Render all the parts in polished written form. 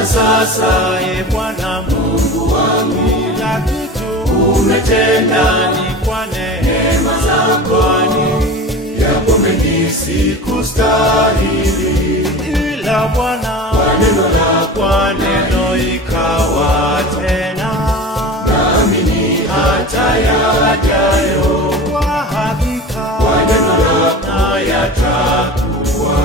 hata sasa. Bwana Mungu wangu, kila kitu umetenda ni kwa neema zako. Yapo mengi sikustahili, ila Bwana kwa neno ikawa tena. Naamini hata yajayo kwa hakika kwa neno lako yatakuwa.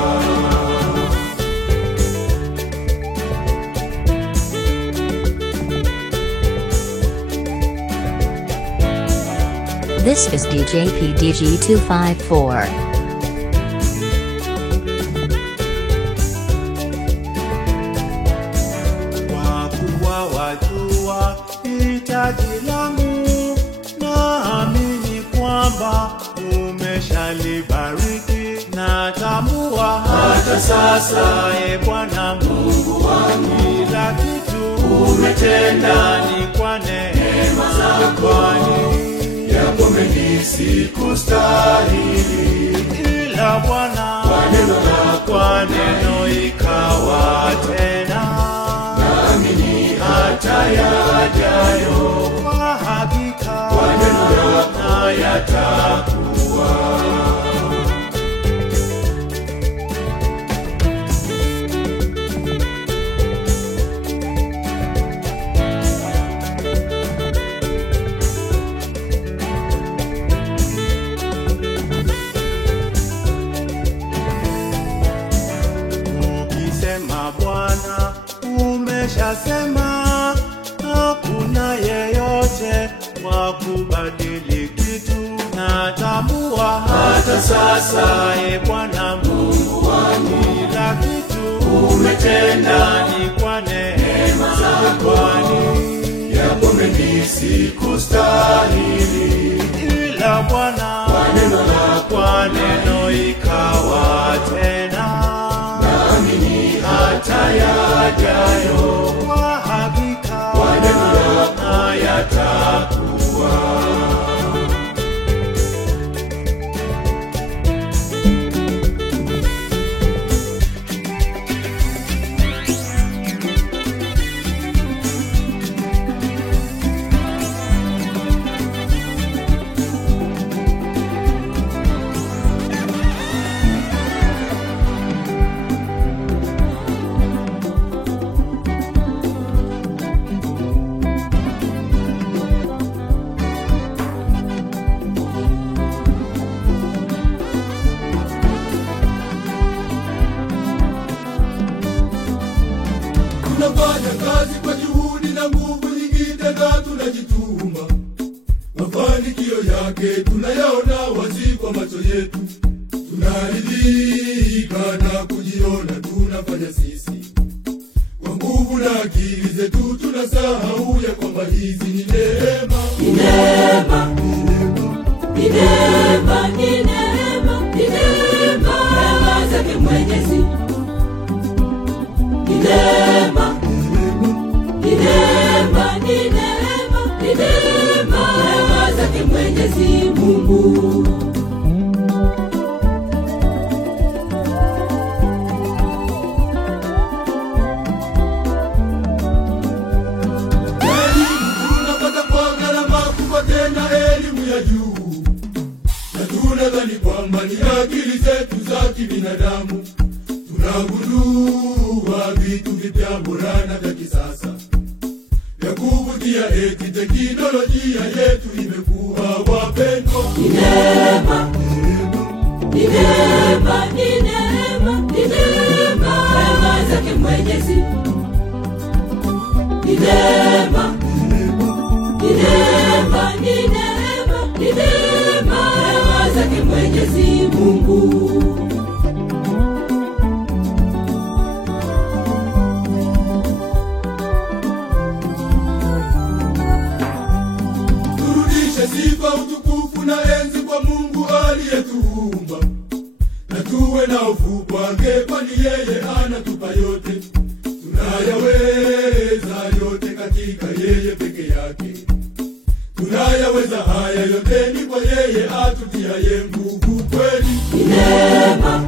This is DJ PDG254. Kwa kuwa wajua hitaji langu, naamini kwamba umeshalibariki. Natambua hata sasa, Bwana Mungu wangu, kila kitu umetenda ni kwa neema zako. Yapo mengi sikustahili, ila Bwana kwa neno ikawa tena. Naamini hata yajayo kwa hakika kwa neno lako yatakuwa. Bwana umeshasema, hakuna yeyote wa kubadili kitu. Natambua hata sasa, Bwana Mungu wangu, kila kitu umetenda ni kwa neema zako. Yapo mengi sikustahili, ila Bwana kwa neno ikawa tena. Naamini hata yajayo kwa hakika kwa neno lako yatakuwa. Tunafanya kazi kwa juhudi na nguvu nyingi, tena tunajituma. Mafanikio yake tunayaona wazi kwa macho yetu. Tunaridhika na kujiona tunafanya sisi kwa nguvu na akili zetu. Tunasahau ya kwamba hizi ni neema. Ni neema, ni neema, ni neema, ni neema, neema zake Mwenyezi. Ni neema, ni neema, ni neema, ni neema, neema zake Mwenyezi Mungu. Elimu tunapata kwa gharama kubwa, tena elimu ya juu, na tunadhani kwamba ni akili zetu za kibinadamu. Tunagundua vitu vipya bora na vya kisasa vya kuvutia, eti teknolojia yetu imekuwa wapendwa. Ni neema, ni neema, ni neema, ni neema, neema zake Mwenyezi. Ni neema, ni neema, ni neema, ni neema, neema zake Mwenyezi Mungu. Sifa, utukufu na enzi kwa Mungu aliyetuumba, na tuwe na hofu kwake, kwani yeye anatupa yote. Tunayaweza yote katika yeye peke yake. Tunayaweza haya yote ni kwa yeye atutiaye nguvu kweli. Ni neema,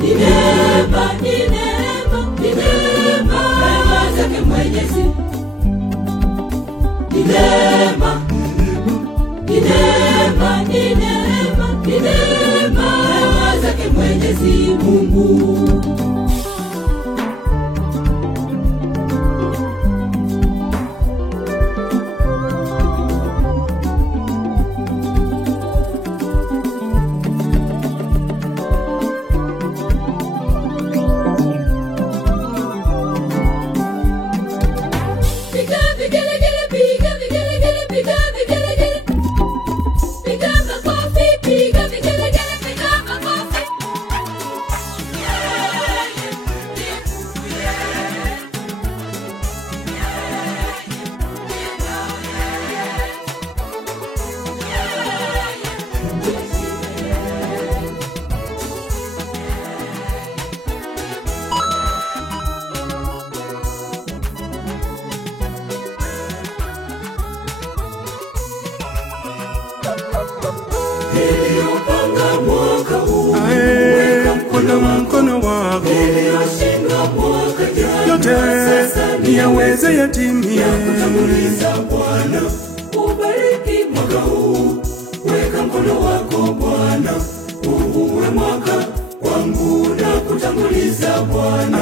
ni neema, ni neema, ni neema, Mwenyezi. Ni neema, ni neema, ni neema, ni neema zake Mwenyezi Mungu. Niliopanga mwaka huu, kwa mkono wako, nilioshinda mwaka jana, yote niyaweze yatimie. Kutanguliza Bwana, ubariki mwaka huu, weka mkono wako Bwana, uwe mwaka wangu na kutanguliza Bwana.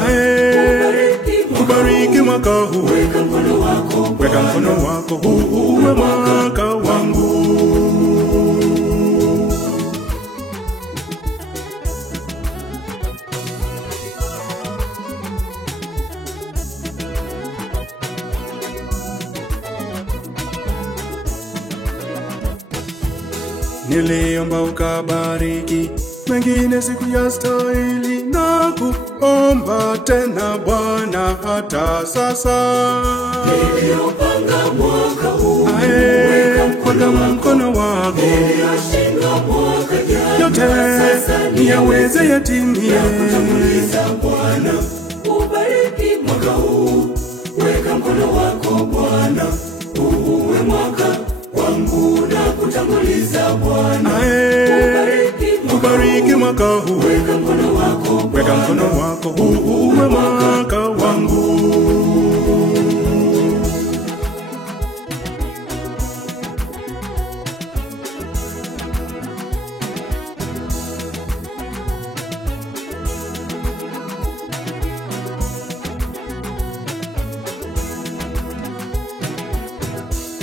Ubariki mwaka huu, weka mkono wako, weka mkono wako, uwe mwaka wangu. Niliomba ukabariki, mengine sikuyastahili, na kuomba tena Bwana hata sasa. Niliopanga mwaka huu, weka mkono wako, nilioshinda mwaka jana, yote niyaweze yatimie. Kutanguliza Bwana, ubariki mwaka huu, weka mkono wako Bwana, uwe mwaka wangu na kutanguliza Bwana. Ubariki mwaka huu, weka mkono wako, weka mkono wako, uwe mwaka wangu.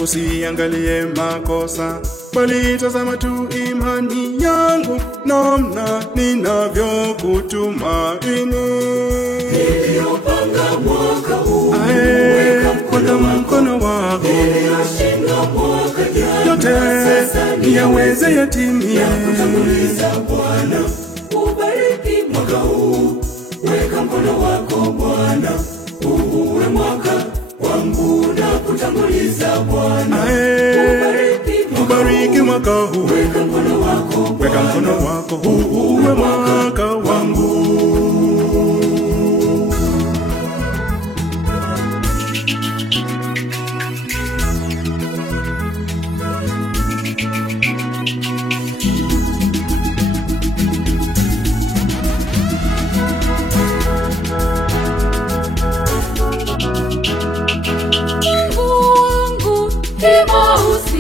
Usiangalie makosa, bali tazama tu imani yangu, namna ninavyokutumaini. Niliopanga mwaka huu, weka mkono wako, nilioshinda mwaka jana, yote niyaweze yatimie. Kutanguliza Bwana, ubariki mwaka huu, weka mkono wako Bwana, uwe mwaka wangu na kutanguliza Bwana. Ubariki mwaka huu, weka mkono wako, weka mkono wako, uwe mwaka wangu.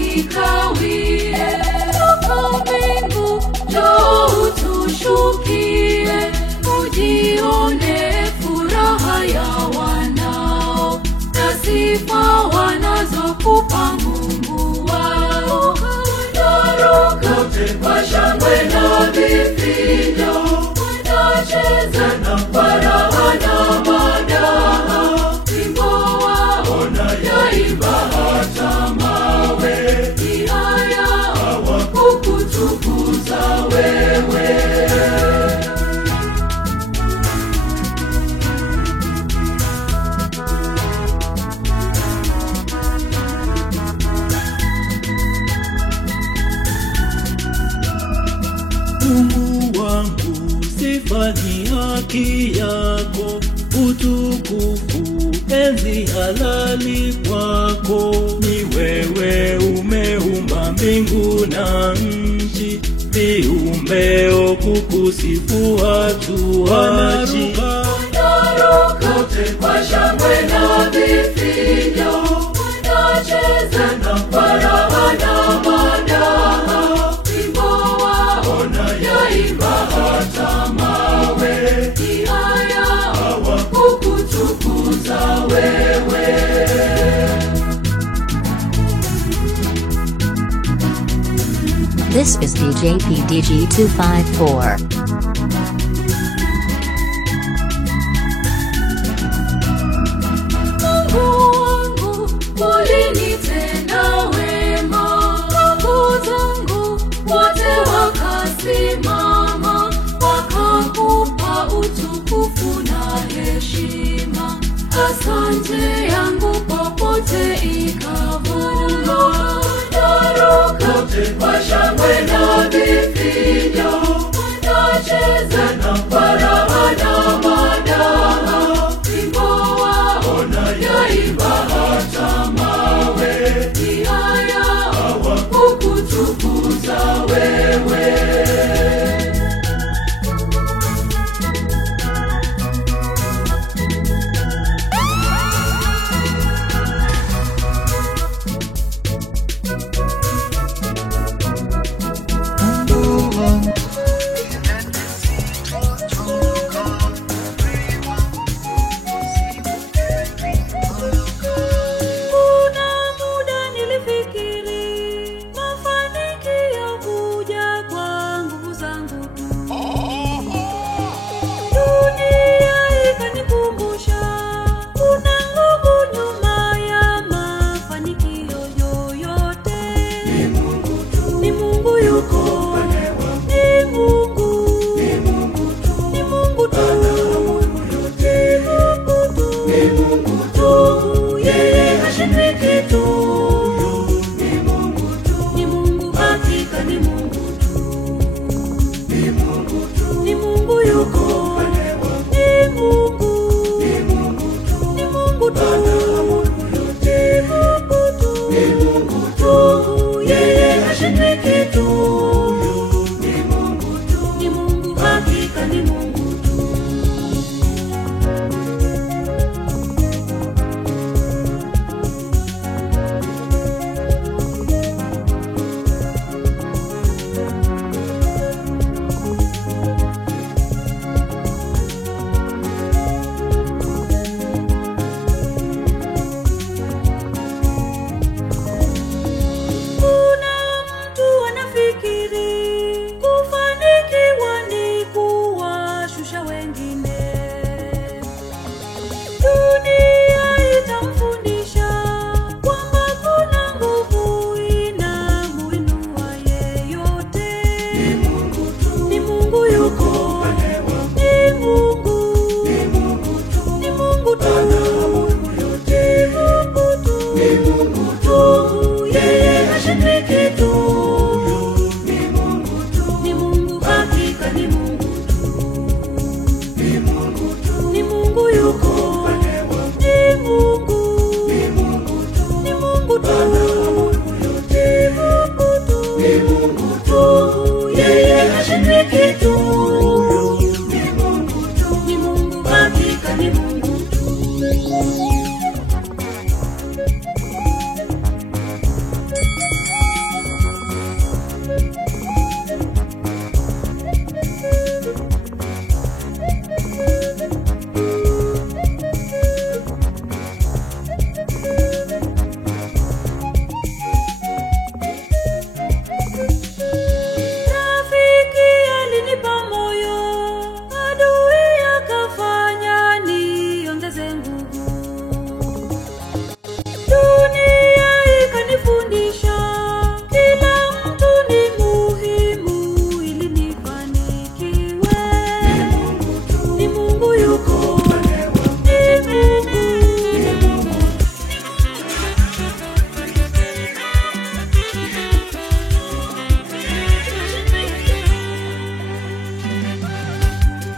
Usikawie, toka mbingu njoo utushukie, ujione furaha ya wanao na sifa wanazokupa Mungu wao. Wanaruka kwa shangwe na vifijo, wanacheza kwa raha na madaha, wimbo wao yaimba hata mawe, ni haya kukutukuza wewe. Mungu wangu, sifa ni haki yako, utukufu enzi halali kwako. Ni wewe umeumba mbingu na nchi, viumbeo kukusifu hatuachi. Wanaruka kwa shangwe na vifijo, This is DJ PDG254. Asante yangu popote ikavuma, daruka kwa shangwe na vifijo, wanacheza na faraha na madaha, wimbo wao yaimba hata mawe, ni haya kukutukuza wewe.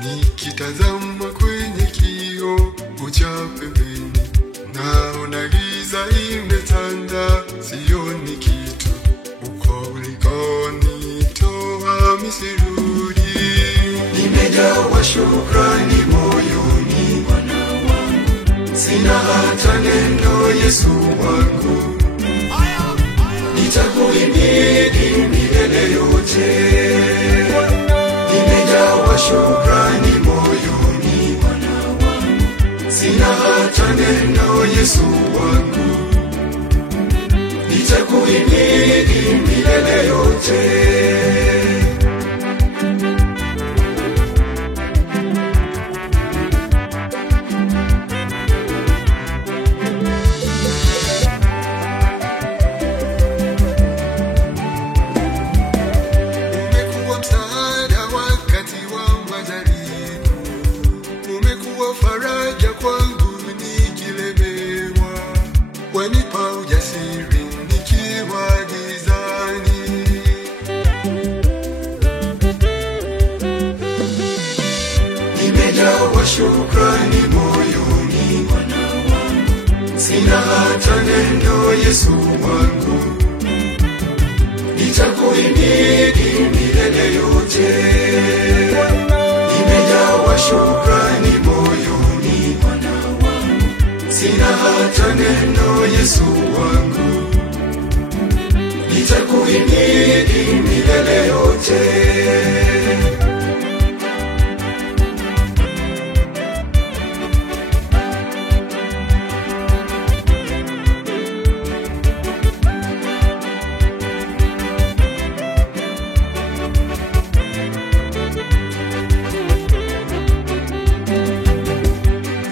Nikitazama kwenye kioo cha pembeni, naona giza imetanda, sioni kitu. Uko ulikonitoa misirudi, nimejawa shukrani moyoni, sina hata neno Yesu wangu, nitakuhimidi milele yote. Nimejawa shukrani moyoni, sina hata neno Yesu wangu, nitakuhimidi milele yote. kwa ujasiri nikiwa gizani. Nimejawa shukrani moyoni, sina hata neno Yesu wangu, nitakuhimidi milele yote. Nimejawa shukrani moyoni, sina hata neno Yesu wangu, nitakuhimidi milele yote.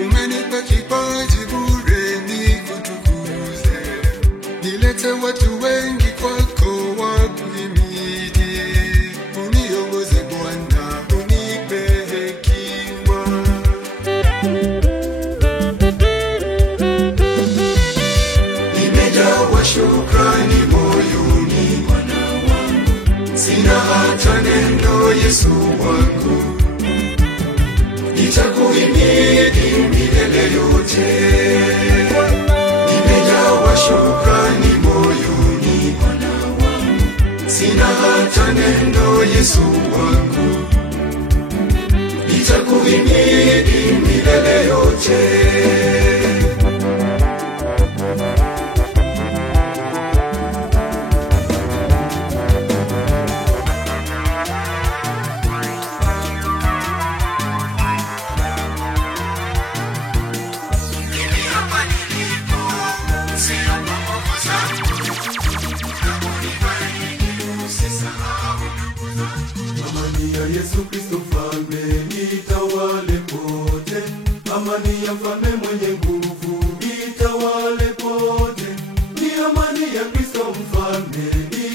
Umenipa kipaji bure nikutukuze, nilete watu wengi kwako wakuhimidi. Uniongoze Bwana, unipe hekima. Nimejawa shukrani moyoni, sina hata neno Yesu wangu, nitakuhimidi milele yote. Nimejawa shukrani moyoni, sina hata neno Yesu wangu, nitakuhimidi milele yote. Amani ya Yesu Kristo mfalme itawale pote, amani ya mfalme mwenye nguvu itawale pote, ni amani ya Kristo mfalme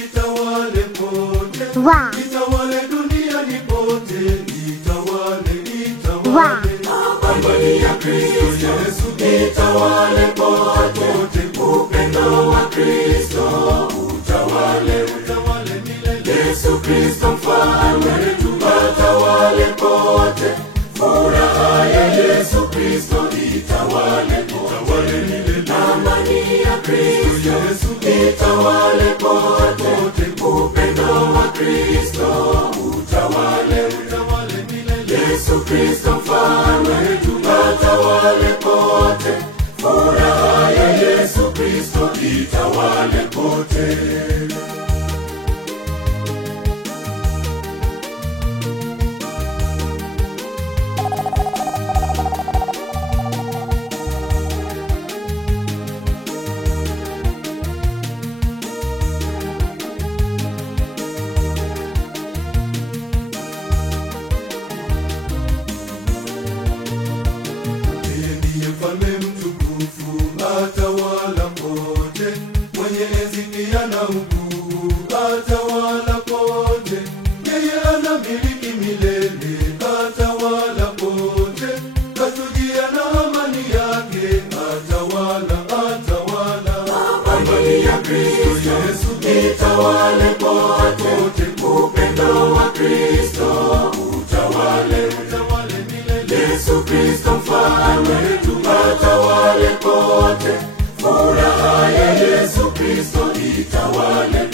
itawale pote, itawale duniani pote, itawale. Amani ya Kristo Yesu itawale pote, upendo wa Kristo utawale milele. Yesu Kristo mfalme atawale pote, furaha ya Yesu Kristo itawale milele. Amani ya Kristo Yesu itawale pote, upendo wa Kristo utawale milele. Yesu Kristo mfalme atawale pote, furaha ya Yesu Kristo itawale pote. Mfalme mtukufu atawala pote, mwenye enzi pia na ukuu atawala pote, yeye anamiliki milele atawala pote, katujia na amani yake atawala. Amani ya Kristo Yesu itawale pote, upendo wa Kristo utawale milele. Yesu Kristo mfalme atawale pote, furaha ya Yesu Kristo itawale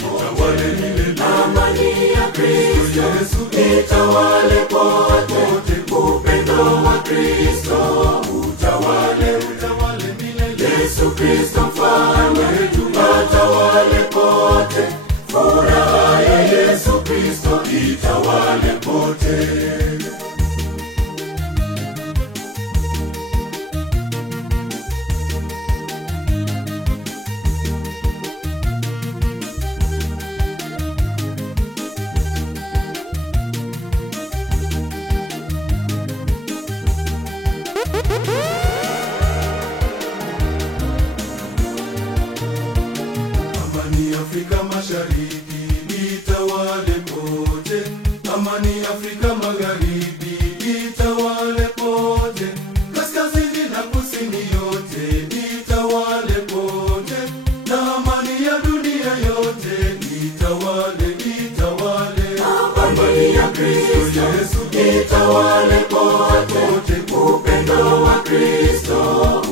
milele. Amani ya Kristo Yesu itawale pote, upendo wa Kristo utawale milele. Yesu Kristo mfalme atawale pote, furaha ya Yesu Kristo itawale pote. Amani Afrika Mashariki itawale pote, amani Afrika Magharibi itawale pote, kaskazini na kusini yote itawale pote, na amani ya dunia yote itawale, itawale. Amani ya Kristo Yesu itawale pote, upendo wa Kristo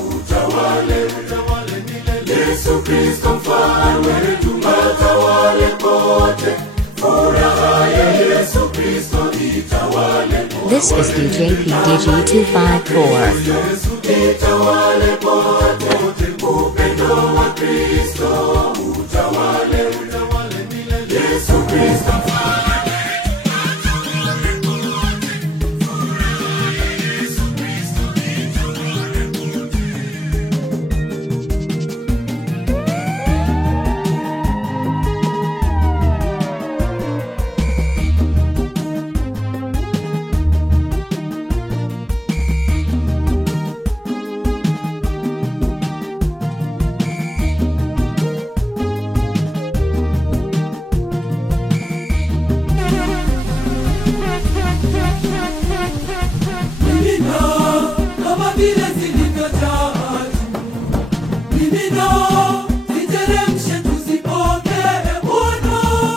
utawale, utawale milele. Yesu Kristo mfalme wetu atawale pote, furaha ya Yesu Kristo itawale pote. This is DJ PDG 254. Yesu itawale pote, upendo wa Kristo utawale, utawale milele. Yesu Kristo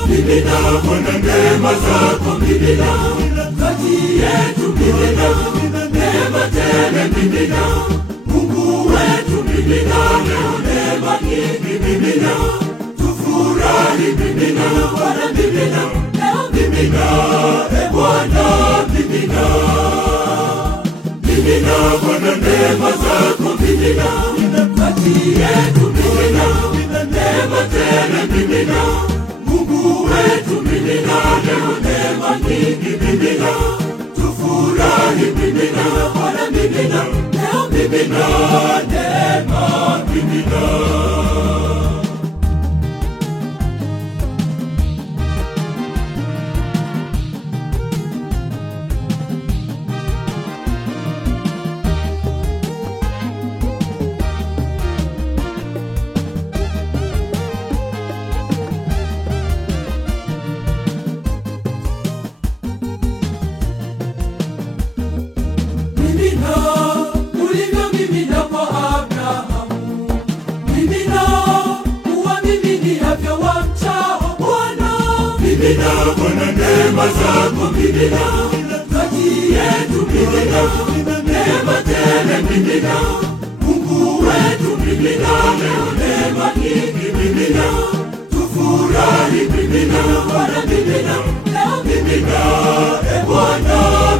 mimina Bwana neema zako, mimina kati yetu, mimina neema tele, mimina Mungu wetu, mimina leo neema nyingi, mimina tufurahi, mimina Bwana, mimina leo, mimina Bwana, mimina mimina Bwana neema zako, mimina kati yetu, mimina neema tele, mimina Mungu wetu, mimina leo neema nyingi, mimina tufurahi, mimina Bwana, mimina leo, mimina neema, mimina. Mimina Bwana neema zako, mimina kati yetu, mimina neema tele, mimina Mungu wetu, mimina leo neema nyingi, mimina tufurahi, mimina Bwana, mimina leo, mimina Bwana,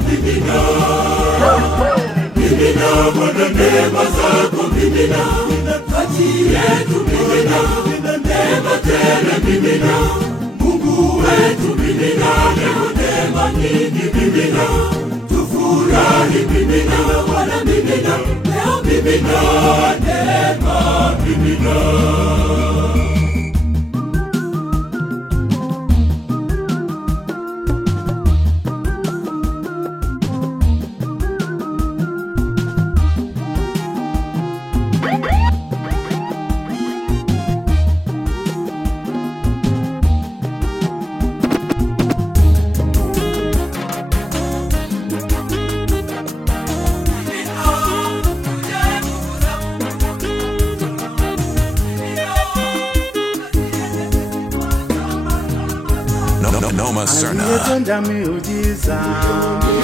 mimina mimina Bwana neema zako, mimina kati yetu, mimina neema tele, mimina Mungu wetu, mimina leo neema nyingi, mimina tufurahi, mimina Bwana, mimina leo, mimina neema, mimina. Aliyetenda miujiza,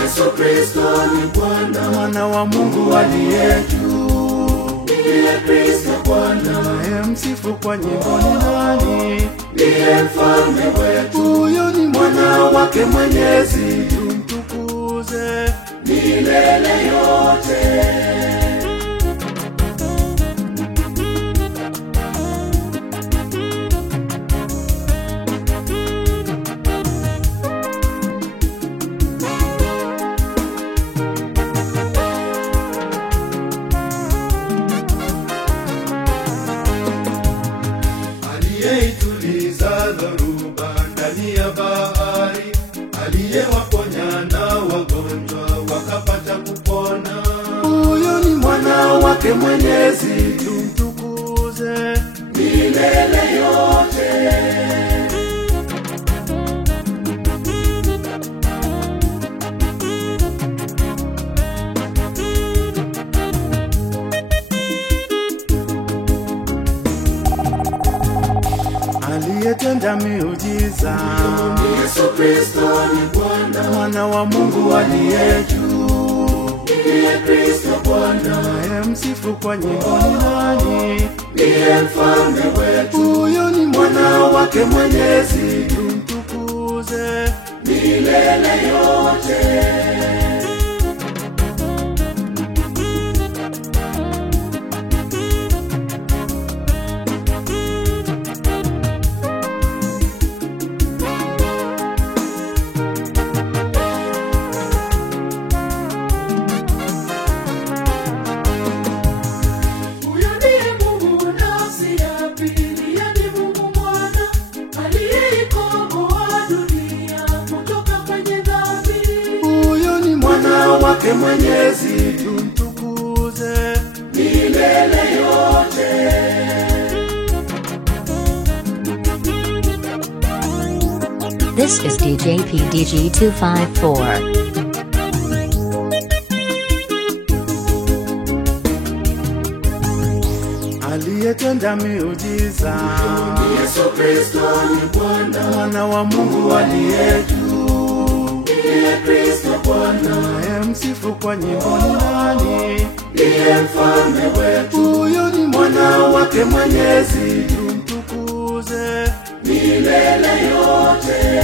Yesu Kristo ni Bwana, mwana wa Mungu aliye juu. ndiye Kristo Bwana, Msifu kwa nyimbo ni nani? ndiye mfalme wetu, Huyo ni mwana wake Mwenyezi, tumtukuze milele yote. Aliyeituliza dhoruba ndani ya bahari, aliyewaponya na wagonjwa wakapata kupona. Huyo ni Mwana wake Mwenyezi, tumtukuze milele yote. aliyetenda miujiza. Yesu Kristo ni Bwana, Mwana wa Mungu aliye juu, ndiye Kristo Bwana, naye msifu kwa nyimbo ni nani? ndiye mfalme wetu, Huyo ni mwana wake Mwenyezi, tumtukuze milele yote. Huyo ndiye Mungu nafsi ya pili, yani Mungu Mwana, aliyeikomboa dunia kutoka kwenye dhambi. Huyo ni mwana wake Mwenyezi, tumtukuze Milele yote. This is DJ PDG 254. aliyetenda miujiza. Yesu Kristo ni Bwana, Mwana wa Mungu aliye juu, ndiye Kristo Bwana, naye msifu kwa nyimbo ni nani? ndiye mfalme wetu, Huyo ni mwana wake Mwenyezi, tumtukuze milele yote.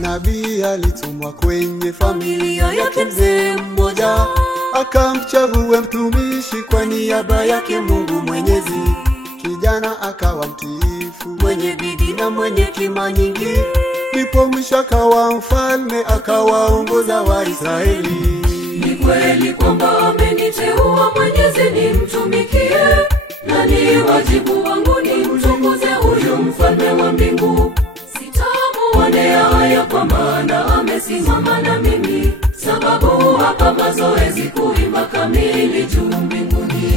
Nabii alitumwa kwenye familia yake mzee mmoja, akamchagua mtumishi kwa niaba yake Mungu Mwenyezi. Kijana akawa mtiifu, mwenye bidii na mwenye hekima nyingi, ndipo mwisho akawa mfalme, akawaongoza Waisraeli. Ni kweli kwamba ameniteua Mwenyezi nimtumikie, na ni wajibu wangu nimtukuze huyu mfalme wa mbingu. Sitamuonea haya kwa maana amesimama na mimi, sababu hapa mazoezi kuimba kamili juu mbinguni.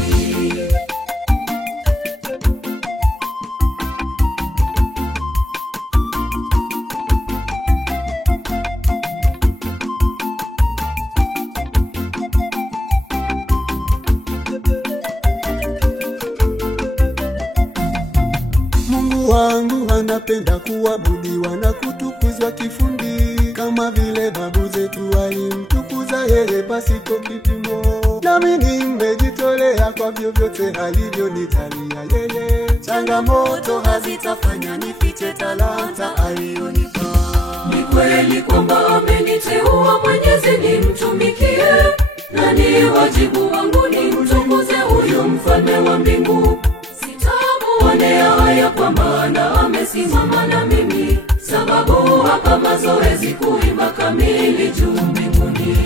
Mungu wangu anapenda kuabudiwa na kutukuzwa kifundi, kama vile babu zetu walimtukuza yeye pasipo kipimo. Nami nimejitolea kwa vyovyote alivyonijalia yeye. Changamoto hazitafanya nifiche talanta aliyonipa. Ni kweli kwamba ameniteua Mwenyezi nimtumikie, na ni wajibu wangu nimtukuze huyu mfalme wa mbingu. Sitamuonea haya kwa maana amesimama na mimi, sababu hapa mazoezi kuimba kamili juu mbinguni.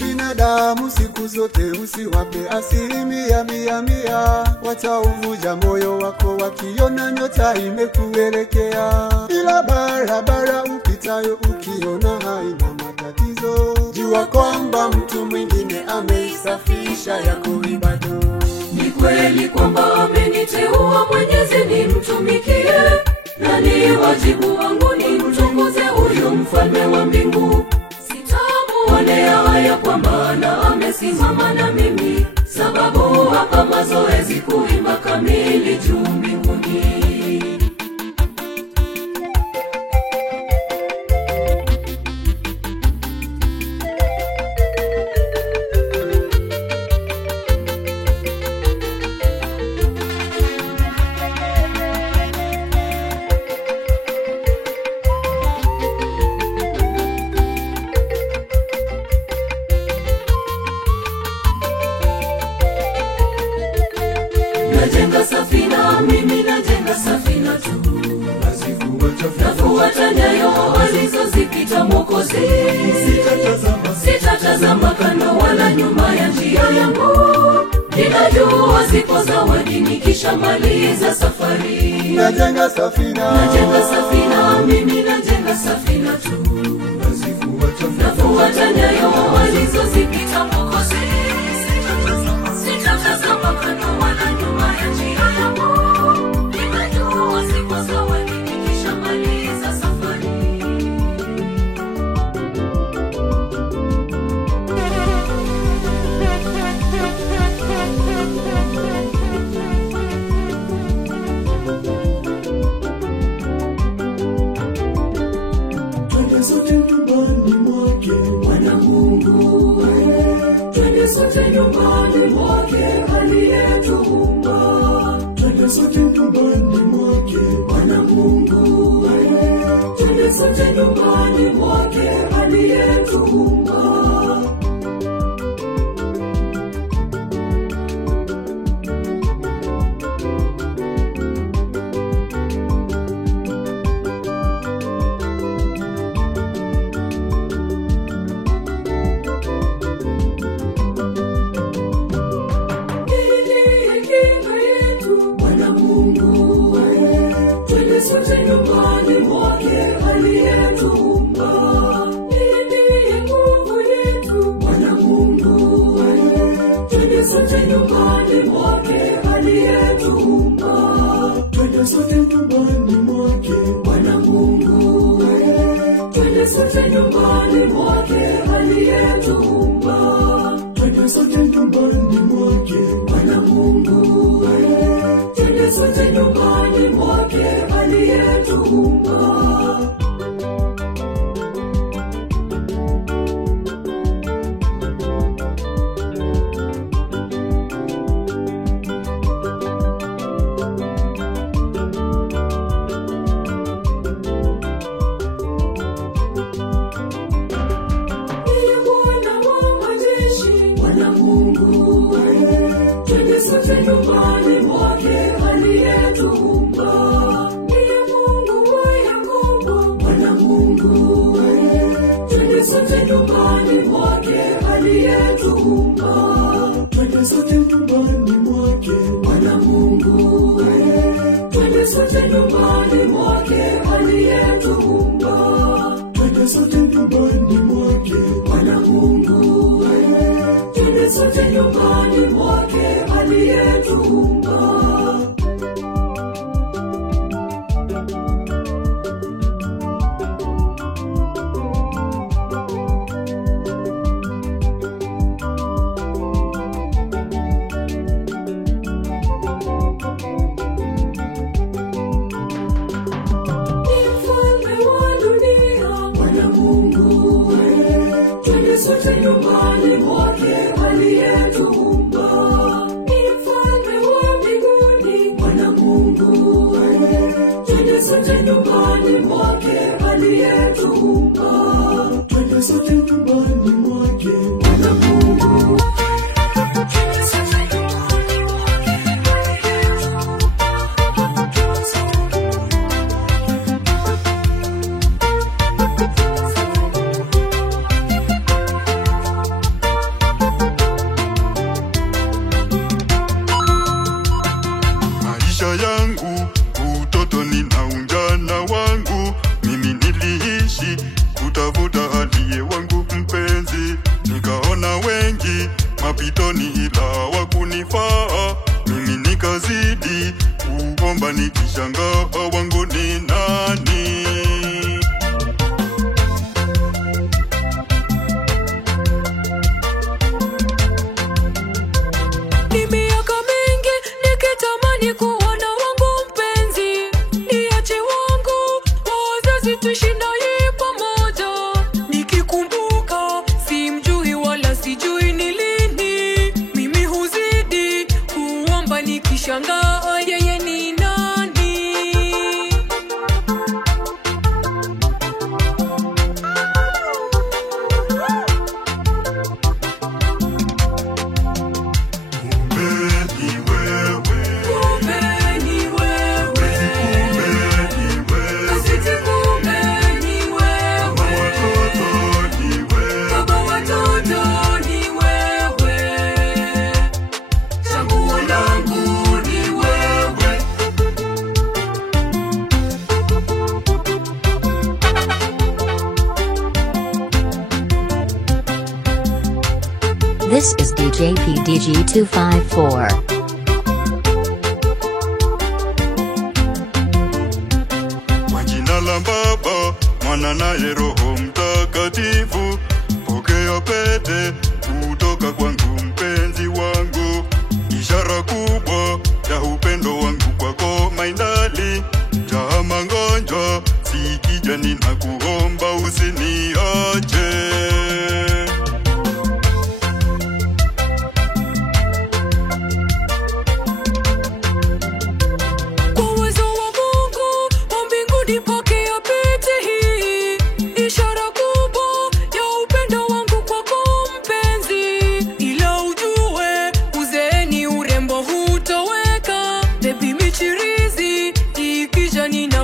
Binadamu siku zote usiwape 100%. Watauvuja moyo wako wakiona nyota imekuelekea, ila barabara upitayo ukiona haina matatizo, jua kwamba mtu mwingine ameisafisha yako bado. Ni kweli kwamba ameniteua Mwenyezi nimtumikie, na ni wajibu wangu nimtukuze huyu mfalme wa mbingu. Sitamuonea haya kwa maana amesimama na mimi, sababu hapa mazoezi kuimba kamili juu mbinguni. Najenga safina, mimi najenga safina tu, nafuata nyayo alizozipita Mwokozi. Sitatazama nimejua zipo zawadi nikishamaliza safari. Najenga safina, mimi najenga safina tu. Nafuata nyayo walizozipita Mwokozi. Sitatazama kando wala nyuma ya njia yangu. Nimejua zipo zawadi nikishamaliza safari. Twende sote nyumbani mwake Bwana Mungu, twende sote nyumbani mwake aliyetuumba. Twende sote nyumbani mwake Bwana Mungu, twende sote nyumbani mwake aliyetuumba. Sote nyumbani mwake aliyetuumba. Ndiye nguvu yetu Bwana Mungu, twende sote nyumbani mwake aliyetuumba. Twende sote nyumbani mwake Bwana Mungu, twende sote nyumbani mwake aliyetuumba. Twende sote nyumbani mwake Bwana Mungu, twende sote nyumbani mwake aliyetuumba. Sote nyumbani mwake aliyetuumba. Ndiye Mungu wa Yakobo Bwana Mungu, twende sote nyumbani mwake aliyetuumba. Twende sote nyumbani mwake Bwana Mungu, twende sote nyumbani mwake aliyetuumba. Twende sote nyumbani mwake Bwana Mungu, twende sote nyumbani mwake aliyetuumba. Mfalme wa dunia Bwana Mungu, twende sote nyumbani mwake aliyetuumba. Mfalme wa mbinguni Bwana Mungu, twende sote nyumbani mwake aliyetuumba. Twende sote nyumbani mwake Bwana Mungu. Maisha yangu utotoni na ujana wangu, mimi niliishi kutafuta aliye wangu mpenzi. Nikaona wengi mapitoni ila wakunifaa, mimi nikazidi kuomba nikishangaa wangu ni nani. Ni miaka mingi nikitamani kuona wangu mpenzi, niache wangu wazazi tuishi naye pamoja. Nikikumbuka simjui wala sijui ni lini, mimi huzidi kuomba nikishangaa yeye ni nani. This is DJ PDG254. Kwa jina la Baba, Mwana naye Roho Mtakatifu, pokea pete kutoka kwangu mpenzi wangu, ishara kubwa ya upendo wangu kwako maindali. Jaa magonjwa sikija, ninakuomba usiniache.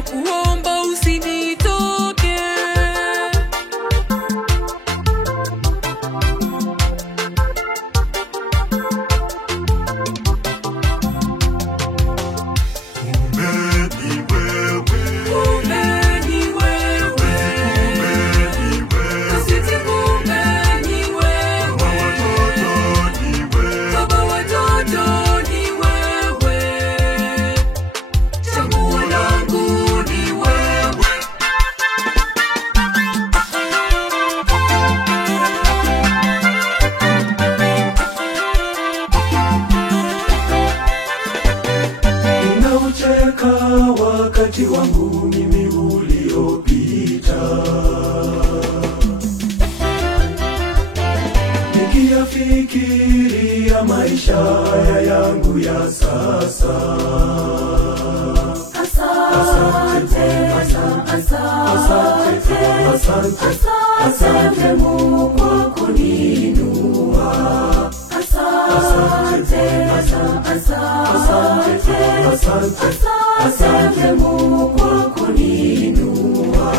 Kuomba usinitoke. Wakati wangu mimi uliopita, nikiyafikiria maisha yangu ya sasa. Asante Mungu kwa kuninua. Asante Mungu kwa kuninua.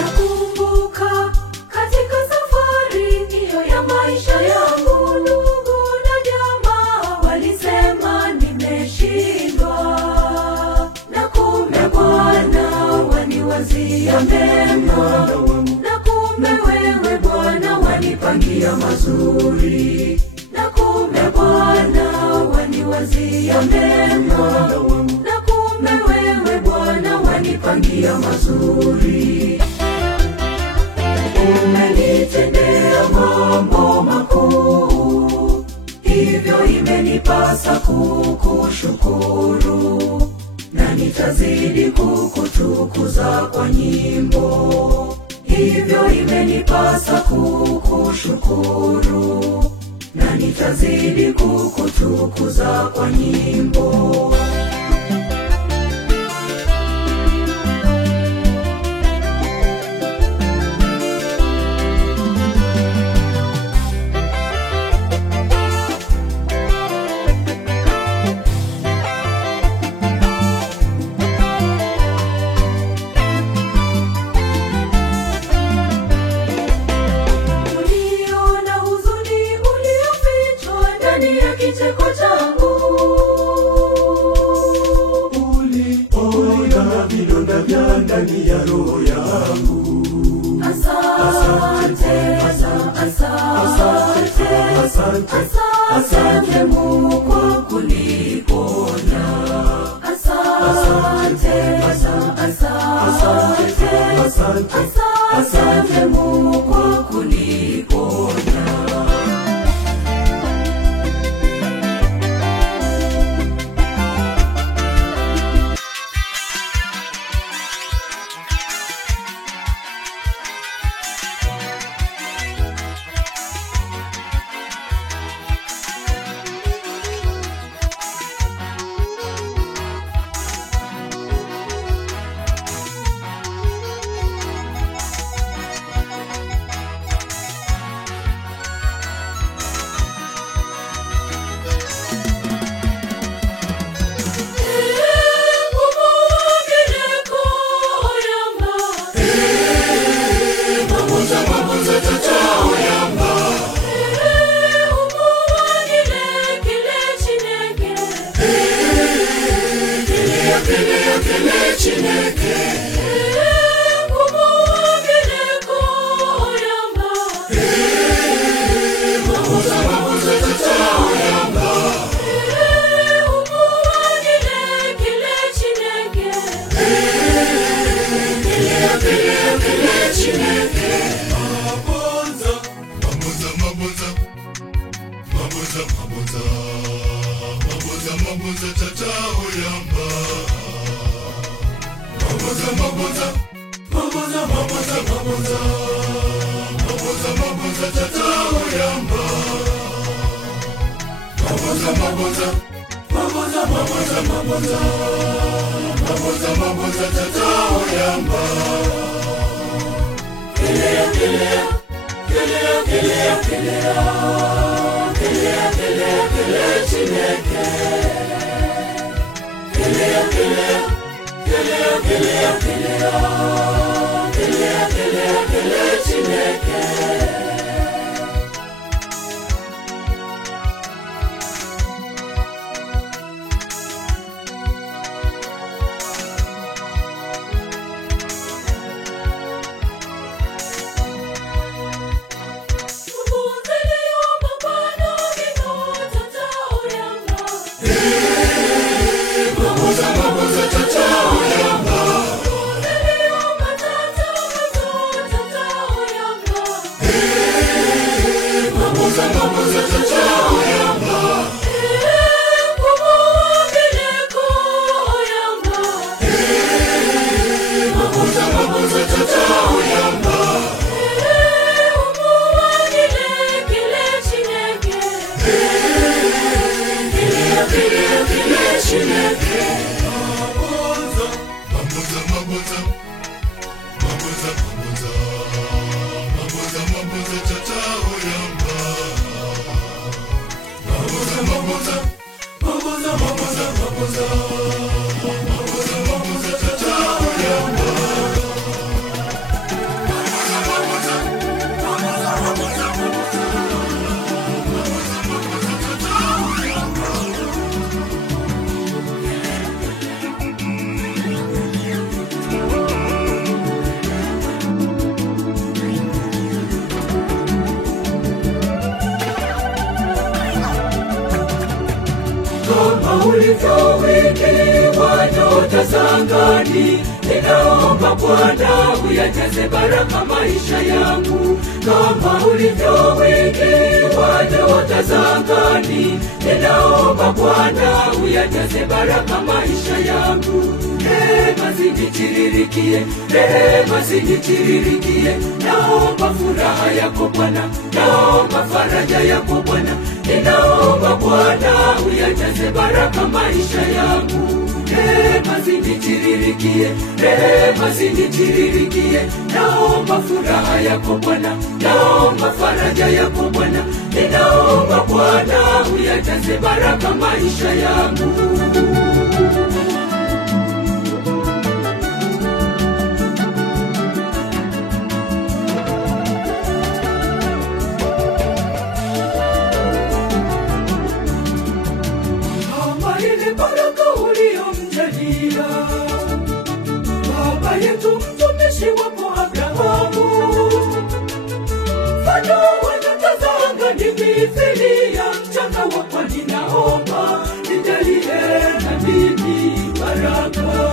Nakumbuka katika safari hiyo ya maisha yangu, ndugu na jamaa walisema nimeshindwa, na kumbe Bwana waniwazia mema, na kumbe wewe Bwana wanipangia mazuri, na kumbe Bwana waniwazia mema, na kumbe wewe Bwana wanipangia mazuri. Umenitendea mambo makuu, hivyo imenipasa kukushukuru, na nitazidi kukutukuza kwa nyimbo. Hivyo imenipasa kukushukuru, na nitazidi kukutukuza kwa nyimbo. Kicheko changu uliponya vidonda vya ndani ya roho yangu. Asante Mungu kwa kuniponya. Asante Mungu kwa kuniponya. ulivyowekewa nyota za angani, ninaomba Bwana uyajaze baraka maisha yangu. Kama ulivyowekewa nyota za angani, ninaomba Bwana uyajaze baraka maisha yangu. Rehema zinitiririkie, rehema zinitiririkie, naomba furaha yako Bwana, naomba faraja yako Bwana, ninaomba Bwana uyajaze baraka maisha yangu. Rehema zinitiririkie, rehema zinitiririkie, naomba furaha yako Bwana, naomba faraja yako Bwana, ninaomba Bwana uyajaze baraka maisha yangu. Baba yetu mtumishi wako Abrahamu, fanya nyota za angani mithili ya mchanga wa pwani, naomba nijalie na mimi baraka.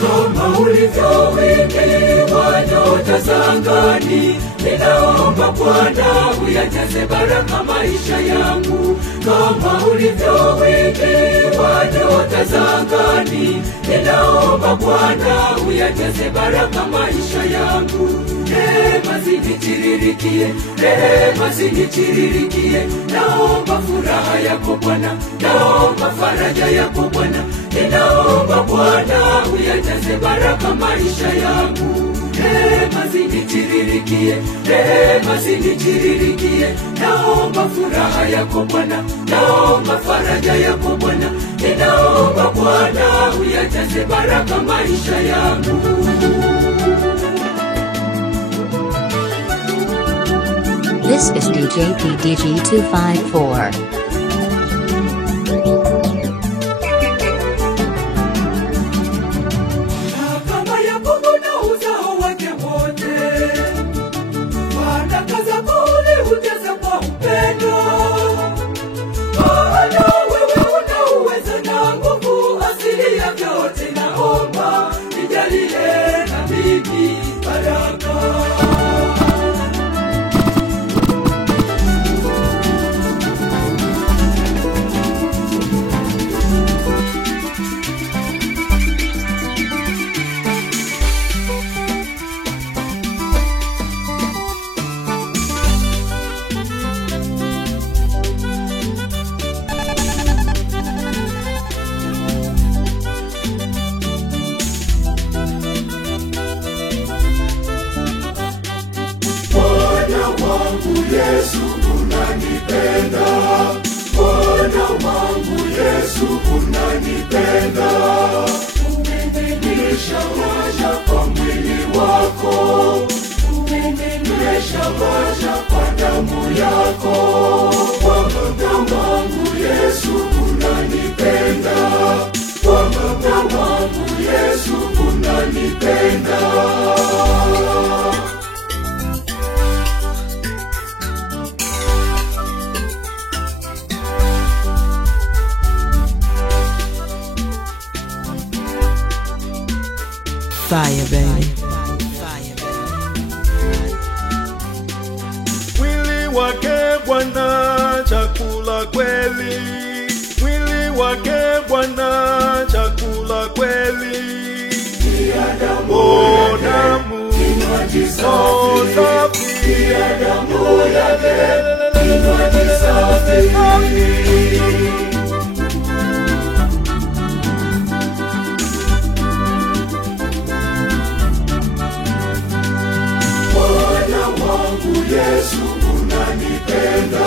Kama ulivyowekewa nyota za angani, ninaomba Bwana uyajaze baraka maisha yangu. Kama ulivyowekewa nyota za angani, ninaomba Bwana uyajaze baraka maisha yangu. Rehema zinitiririkie, rehema zinitiririkie, naomba furaha yako Bwana, naomba faraja yako Bwana, ninaomba Bwana uyajaze baraka maisha yangu. Rehema zinitiririkie, rehema zinitiririkie, naomba furaha yako Bwana, naomba faraja yako Bwana, ninaomba Bwana uyajaze baraka maisha yangu. This is DJPDG254. Kama Yakobo na uzao wake wote, unanipenda, Bwana wangu Yesu unanipenda. Umenishawasha kwa mwili wako, umenishawasha kwa damu yako. Bwana wangu Yesu unanipenda, Bwana wangu Yesu unanipenda. Fire, baby. Mwili wake Bwana chakula kweli, mwili wake Bwana chakula kweli. Damu kinywaji safi, damu yake kinywaji safi. Yesu unanipenda,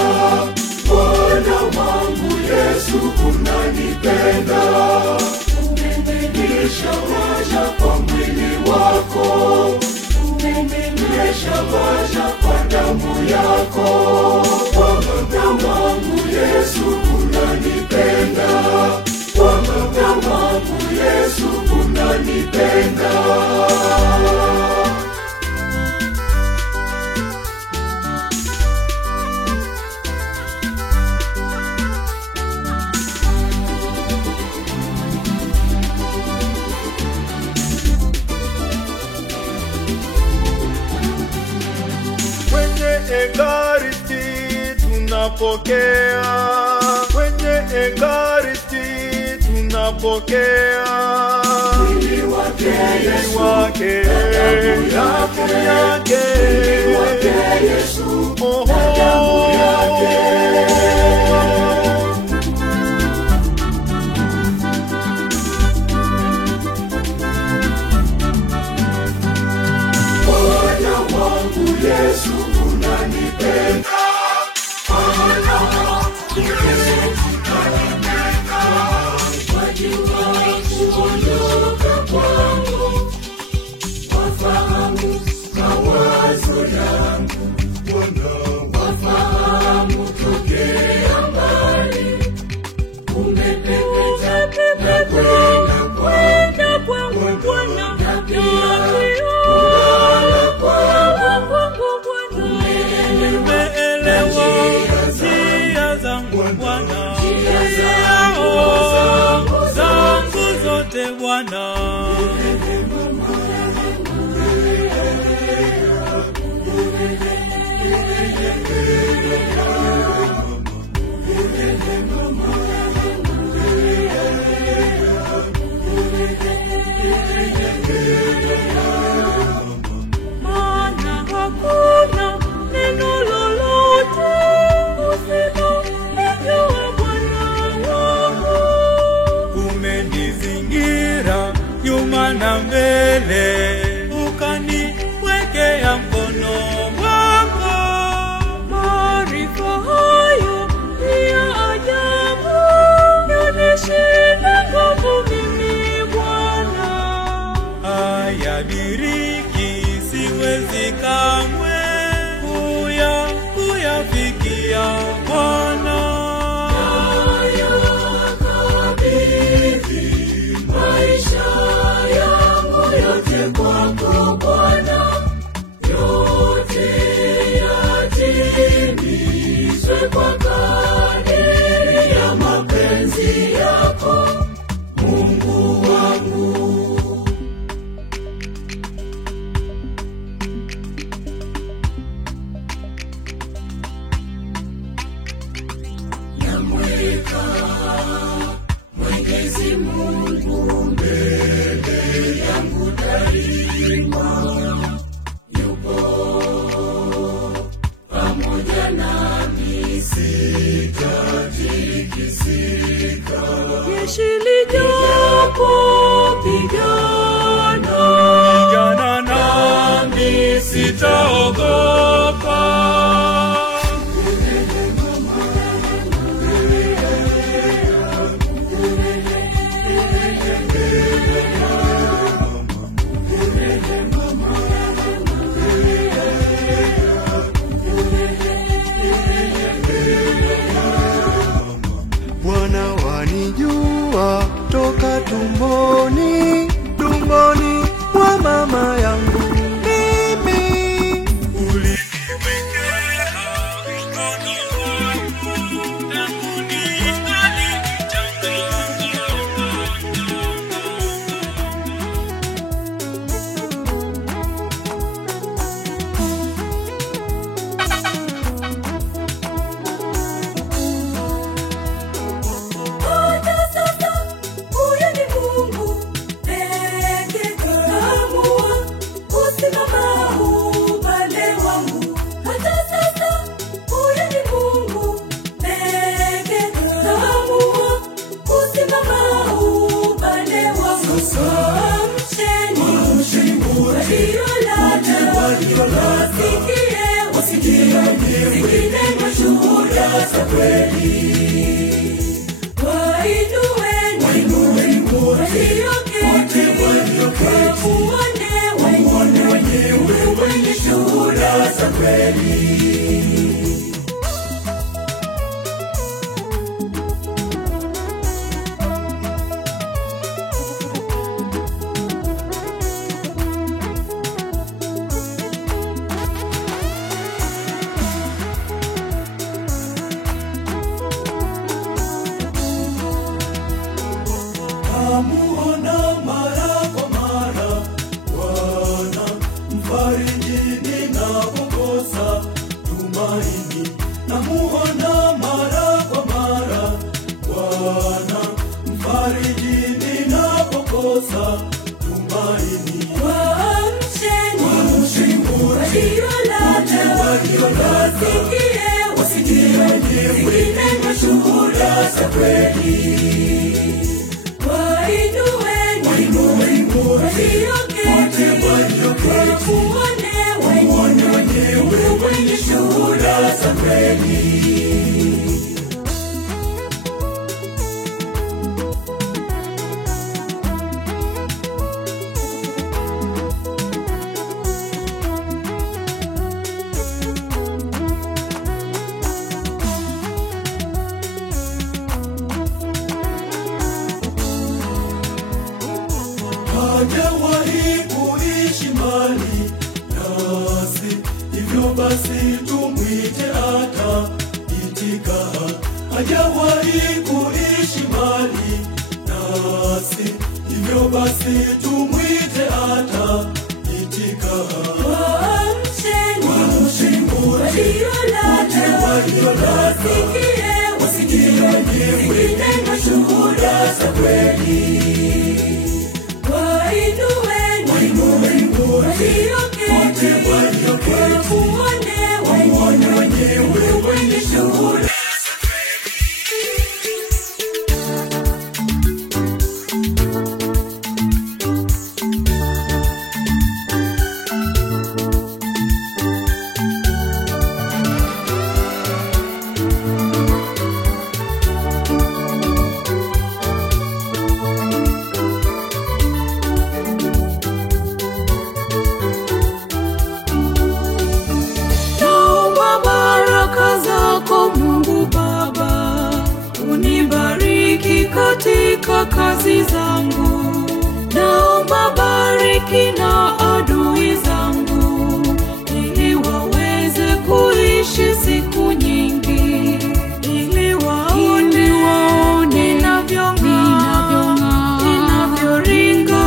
Bwana wangu Yesu unanipenda. Umenishawasha kwa mwili wako, umenishawasha kwa damu yako. Bwana wangu Yesu unanipenda, Bwana wangu Yesu unanipenda. Ekaristi tunapokea, kwenye Ekaristi tunapokea mwili wake Yesu, damu yake, mwili wake Yesu, damu yake. Bwana wangu Yesu unanipenda, Bwana wangu Yesu unanipenda. Wajua kuondoka kwangu, wafahamu mawazo yangu, wafahamu tokea mbali. Umepepeta na kwenda kwangu Bwana, na pia kulala kwangu. umeelewa njia zangu Bwana, zangu zote Bwana. Maana hakuna neno lolote usilolijua Bwana wangu. Umenizingira nyuma na mbele, ukaniwekea mkono wako. Maarifa hayo ni ya ajabu, yanishinda nguvu mimi Bwana. Hayadiriki, siwezi kamwe kuyafikia Bwana. Nakabidhi maisha yangu yote kwako Bwana, yote yatimizwe kwa kadiri ya mapenzi yako, Mungu wangu. Namweka Mwenyezi Mungu mbele yangu daima, yupo pamoja nami, sitatikisika. Jeshi lijapo Pigana nami, sitaogopa. zikinenwa shuhuda za kweli. Wainueni walioketi, wamuone wenyewe wenye shuhuda za kweli. Namuona mara kwa mara Bwana, mfariji ninapokosa tumaini. Namuona mara kwa mara Bwana, mfariji ninapokosa tumaini. Waamsheni waliolala, wasikie zikinenwa shuhuda za kweli. Wainueni walioketi, wamuone wenyewe wenye shuhuda za kweli. Hajawahi kuishi mbali nasi, hivyo basi tumwite ataitika. Hajawahi kuishi mbali nasi, hivyo basi tumwite ataitika. Waamsheni waliolala, wasikie zikinenwa shuhuda za kweli. Wainueni walioketi, wamuone wenyewe wenye shuhuda. Katika kazi zangu, naomba bariki na adui zangu, ili waweze kuishi siku nyingi, ili waone ninavyong'aa, ninavyoringa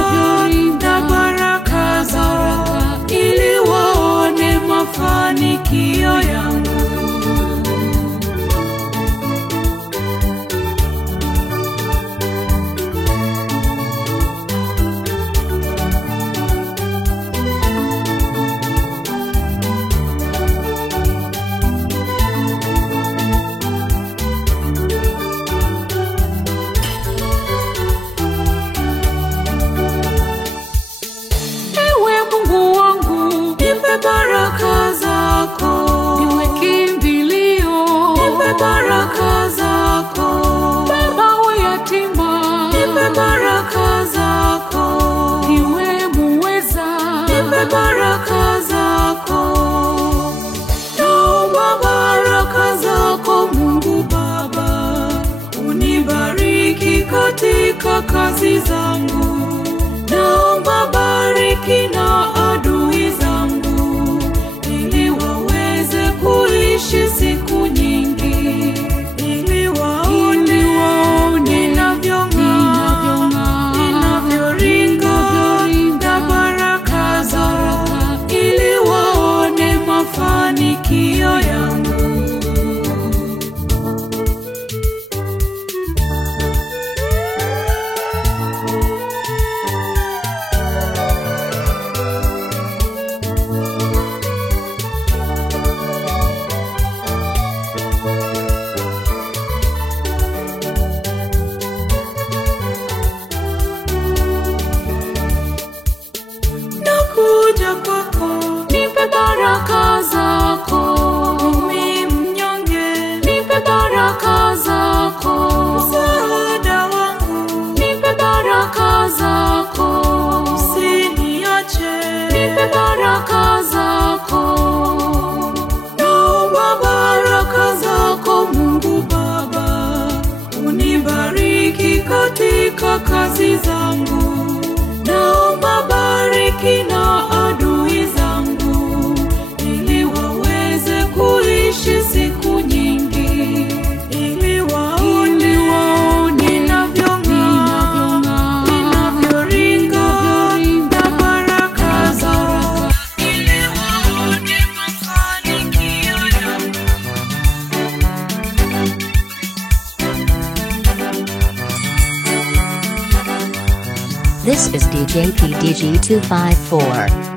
na baraka zako, ili waone mafanikio yangu. Baraka zako niwe kimbilio, nipe baraka zako. Baba wa yatima, nipe baraka zako. Niwe muweza, nipe baraka zako. Naomba baraka zako Mungu Baba, unibariki katika kazi zangu. Naomba bariki na adui zangu, ili waweze kuishi siku nyingi, ili waone ninavyong'aa, ninavyoringa na baraka zako, ili waone mafanikio yangu. Nakuja kwako, nipe baraka zako. zako, usiniache, nipe baraka zako. naomba baraka zako Mungu Baba, unibariki katika kazi zangu, naomba bariki na adui zangu, ili waweze kuishi siku nyingi, ili waone ninavyong'aa, ninavyoringa na baraka zako, ili waone mafanikio yangu. This is DJ PDG 254.